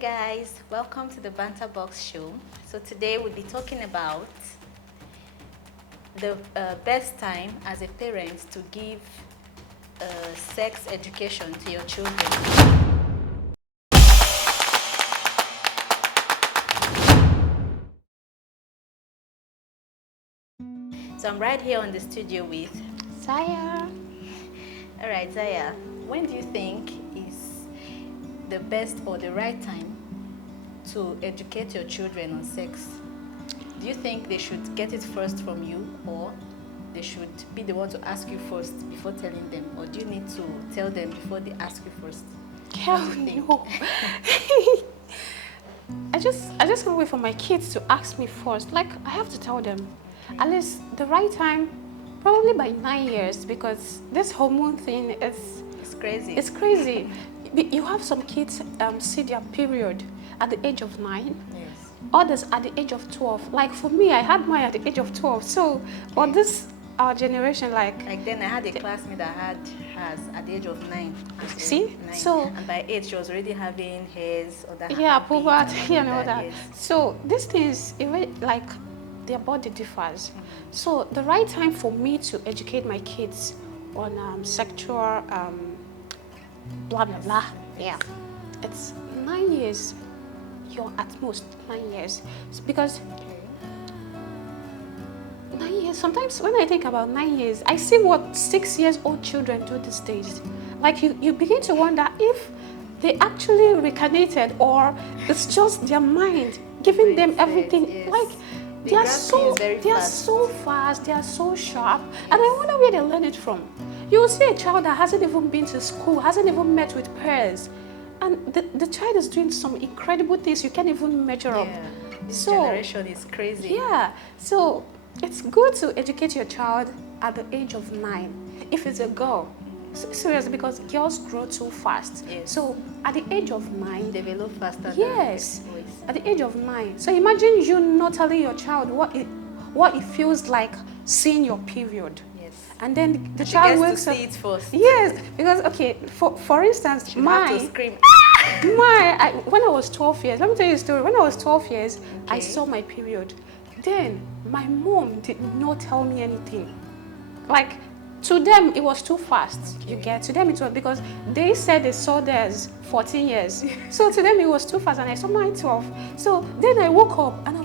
guys, welcome to the Banter Box Show. So today we'll be talking about the best time as a parent to give sex education to your children. So I'm right here on the studio with Zaya. All right, Zaya, when do you think is the best or the right time to educate your children on sex? Do you think they should get it first from you, or they should be the one to ask you first before telling them, or do you need to tell them before they ask you first? Hell no. I just can't wait for my kids to ask me first. Like, I have to tell them at least the right time, probably by 9 years, because this hormone thing is crazy. It's crazy. You have some kids see their period at the age of 9. Yes. Others at the age of 12. Like for me, I had mine at the age of 12. So, but this our generation, like then I had a classmate that had hers at the age of 9. See, 9. So and by 8 she was already having hairs or that. Yeah, puberty and all that. Yes. So these things, like their body differs. So the right time for me to educate my kids on sexual blah blah blah. Yeah, it's 9 years. You're at most 9 years, because 9 years. Sometimes when I think about 9 years, I see what 6 years old children do these days. Like you begin to wonder if they actually reincarnated, or it's just their mind giving them everything. Yes. Like they are so fast, they are so sharp, and I wonder where they learn it from. You will see a child that hasn't even been to school, hasn't even met with peers, and the child is doing some incredible things you can't even measure up. This generation is crazy. Yeah, so it's good to educate your child at the age of 9. If it's a girl, seriously, because girls grow too fast. Yes. So at the age of 9, develop faster. Yes, than boys. At the age of 9. So imagine you not telling your child what it feels like seeing your period. Yes. And then the she child gets wakes to up. see it first. Yes, because okay, for instance, She have to scream. When I was 12 years, let me tell you a story. When I was 12 years, I saw my period. Then my mom did not tell me anything. Like, to them it was too fast. You get, to them it was, because they said they saw theirs 14 years. So to them it was too fast, and I saw mine 12. So then I woke up and I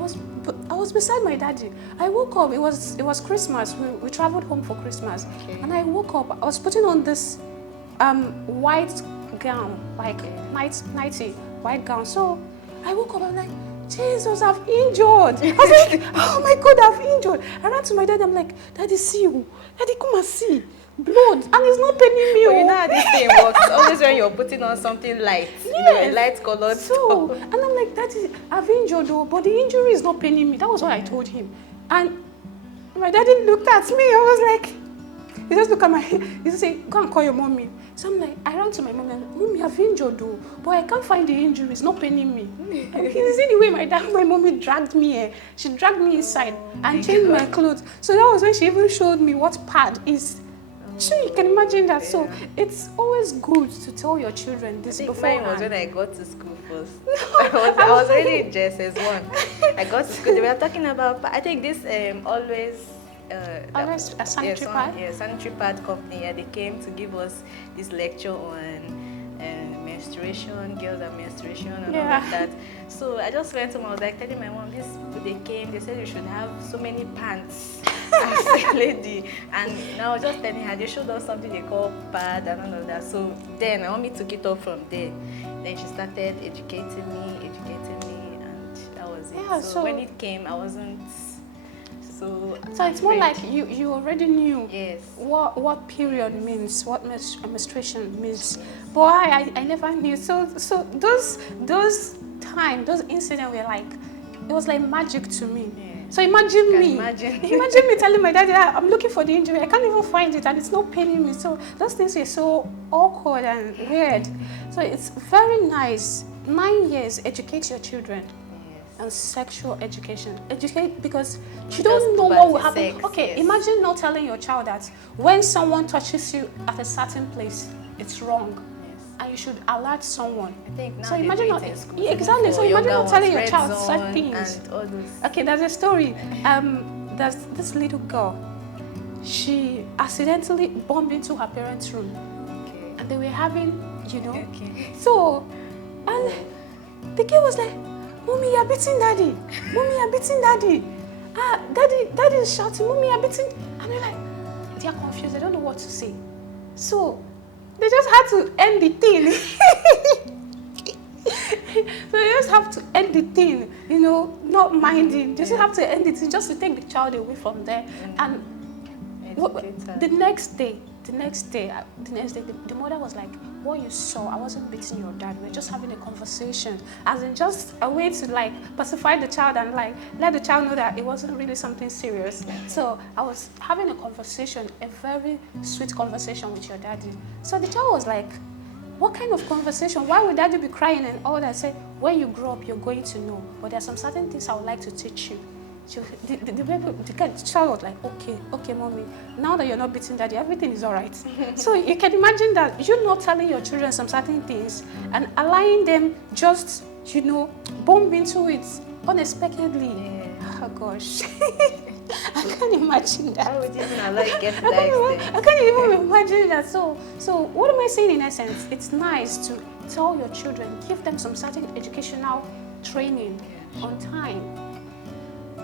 was beside my daddy. I woke up, it was Christmas. We traveled home for Christmas. And I woke up, I was putting on this white gown, like nighty white gown. So I woke up, I'm like, Jesus, I've injured. I was like, oh my God, I've injured. I ran to my dad, I'm like, Daddy, see you. Daddy, come and see. Blood, and it's not paining me. But you know how this thing works. Always when you're putting on something light, light colored. So, and I'm like, Daddy, I've injured though, but the injury is not paining me. That was what I told him. And my daddy looked at me. I was like, he just looked at my, he just said, go and call your mommy. So I'm like, I ran to my mom and, Mommy, I've injured though, but I can't find the injury. It's not paining me. And you see the way my mommy dragged me here. She dragged me inside and changed my clothes. So that was when she even showed me what pad is. So you can imagine that. So it's always good to tell your children this before. Mine was when I got to school first. I was already in JSS1. I got to school. They were talking about, I think this always a sanitary pad? Yeah, sanitary pad company. Yeah, they came to give us this lecture on menstruation, girls and menstruation and all of that. So I just went home, I was like telling my mom, they came, they said you should have so many pants as a lady. And now I was just telling her, they showed us something they call pad and all of that. So then my mommy took it up from there. Then she started educating me, and that was it. Yeah, so when it came, I wasn't so it's more like you already knew what period means, what menstruation means. But I never knew. So those incidents were like, it was like magic to me. So imagine me telling my daddy, I'm looking for the injury, I can't even find it, and it's not paining me. So those things were so awkward and weird. So it's very nice. 9 years, educate your children. And sexual education. Educate, because you don't know what will happen. Imagine not telling your child that when someone touches you at a certain place, it's wrong. and you should alert someone. I think now So imagine not, in school, exactly. So imagine not telling your child such things. And all those. Okay, there's a story. There's this little girl. She accidentally bumped into her parents' room, Okay. and they were having, you know. Okay. So, and the girl was like, "Mommy, you're beating daddy. Mommy, you're beating daddy. Daddy is shouting, Mommy, you're beating." And they're like, they're confused. They don't know what to say. So they just had to end the thing. So they just have to end the thing, you know, not minding. They just have to end it just to take the child away from there. And the next day, the mother was like, "What you saw, I wasn't beating your dad. We're just having a conversation, as in just a way to like pacify the child and like let the child know that it wasn't really something serious." So I was having a conversation, a very sweet conversation with your daddy. So the child was like, "What kind of conversation? Why would daddy be crying and all that?" I said, "When you grow up, you're going to know. But there are some certain things I would like to teach you." So the child was like, okay, mommy, now that you're not beating daddy, everything is all right. So you can imagine that you're not telling your children some certain things and allowing them just, you know, bump into it unexpectedly. Yeah. Oh gosh. I can't imagine that. How would you even allow you get to I can't even imagine that. So what am I saying in essence? It's nice to tell your children, give them some certain educational training on time.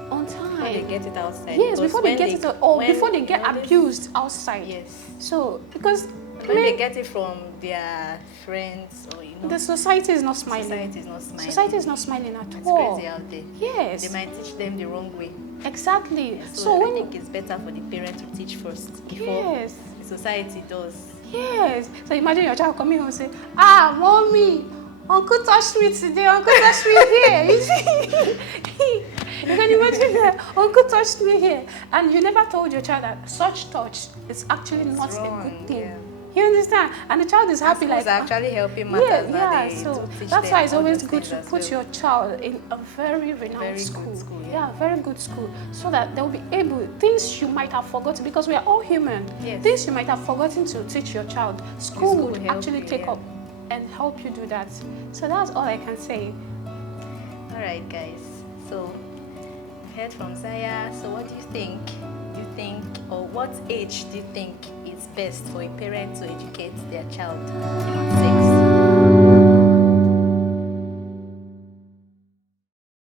Before they get it outside. Yes, before they get it, or before they get abused outside. Yes. So, because when they get it from their friends or, you know. the society is not smiling. Society is not smiling. Society is not smiling at It's all. crazy out there. Yes. They might teach them the wrong way. Exactly. Yeah, so I think it's better for the parent to teach first before the society does. Yes. So imagine your child coming home and say, "Ah, mommy, Uncle touched me today. Uncle touched me here." You see? You can imagine that Uncle touched me here, and you never told your child that such touch is actually not wrong, a good thing. yeah. You understand? And the child is happy, like actually helping matters So that's why it's always good to put your child in a very renowned school. Good school. Yeah, very good school, so that they'll be able, things you might have forgotten, because we are all human. Yes. Things you might have forgotten to teach your child, school would actually take up and help you do that. So that's all I can say. All right, guys. So heard from Zaya. So what do you think? Or what age do you think is best for a parent to educate their child on sex?